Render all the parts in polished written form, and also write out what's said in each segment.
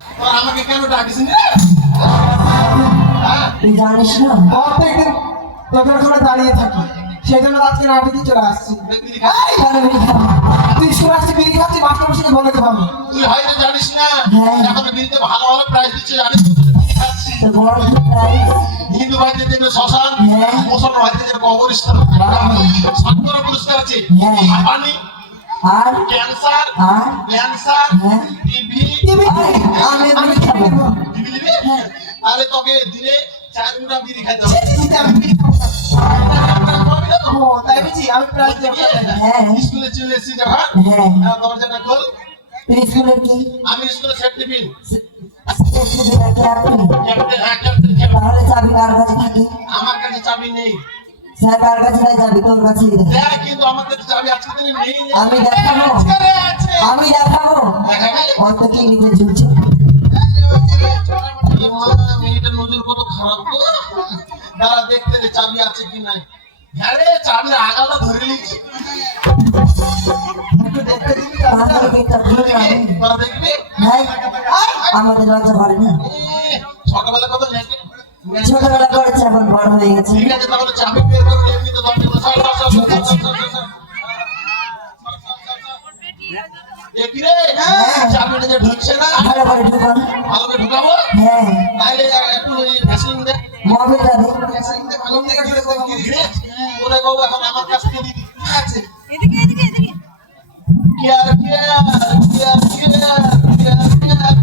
তোর আমাকে কেন ডাকিস নি? তুই জানিস না প্রত্যেকদিন তোদের ওখানে দাঁড়িয়ে থাকি, সেই জন্য আজকে না পেতে চলে আসছি। বিড়ি খা। কেন বিড়ি খাবো? তুই শুনে আসছি বিড়ি খাচ্ছি, মাস্টার মশাইকে বলে দেবো আমি। তুই হয়তো জানিস না হ্যাঁ। এখন বিড়িতে ভালো ভালো প্রাইস দিচ্ছে জানিস তো? বিড়ি খাচ্ছি। তো বড় প্রাইস হিন্দু ভাইতে দেবে শ্মশান, হ্যাঁ। মুসলমান ভাইতে দেবে কবরস্থান। সত্তর পুরস্কার আছে। হ্যাঁ। আর পানি, আর ক্যান্সার, আর ক্যান্সার, হ্যাঁ। টিবি, আমি বিড়ি খাবো। টিবি দিবি? তাহলে তোকে দিনে 4 গুণা বিড়ি খাইতে হবে। আমি বিড়ি খাবো না। খাবি না তো? ও, তাই বুঝি? আমি প্রায় দেবো। হ্যাঁ স্কুলে চলে এসেছি যখন হ্যাঁ দরজাটা খোল। তুই স্কুলের কি আমি স্কুলে সেফটি পিন ক্যাপ্টেন ক্যাপ্টেন, হ্যাঁ ক্যাপ্টেন, ক্যাপ্টেন। তাহলে চাবি কার কাছে থাকে? আমার কাছে চাবি নেই। স্যার কার কাছে নাই চাবি? তোর কাছেই দেয়। দেখ কিন্তু আমার কাছে চাবি আজকে দিনে নেই। আমি দেখাবো আজকে রে আছে। আমি দেখাবো দেখাবি? অত কি নিজে ঝুলছে এই মা, মেয়েটার নজর কত খারাপ গো। দাঁড়া দেখতে দে চাবি আছে কি নাই। হ্যাঁ রে, চাবির আগাটা ধরে নিচ্ছি। একটু দেখতে দিবি চাবিটা? আমাদের গেটটা খুলে আমি তোরা দেখবি? হ্যাঁ আমাদের লজ্জা করে না সকালবেলা কত নেটে? ছোটবেলা করেছে এখন বড় হয়ে গেছে ঠিক আছে তাহলে চাবি বের করে এমনি তো দরজা সর, সর, সর, সর, সর, সর, সর, সর। এ কি রে? চাবিটা যে ঢুকছে না, ভালো করে ঢুকান ভালো করে ঢুকাবো? হ্যাঁ তাহলে একটু ওই ভ্যাসলিন দে। মোবাইলটা দে ভ্যাসলিন দে, ভালো করে শুরু করে দিবি। ওরে বাবু, এখন আমার কাছ থেকে দিবি। ঠিক আছে? Care, care, care, care, care, care.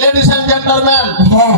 Ladies and gentlemen, হ্যাঁ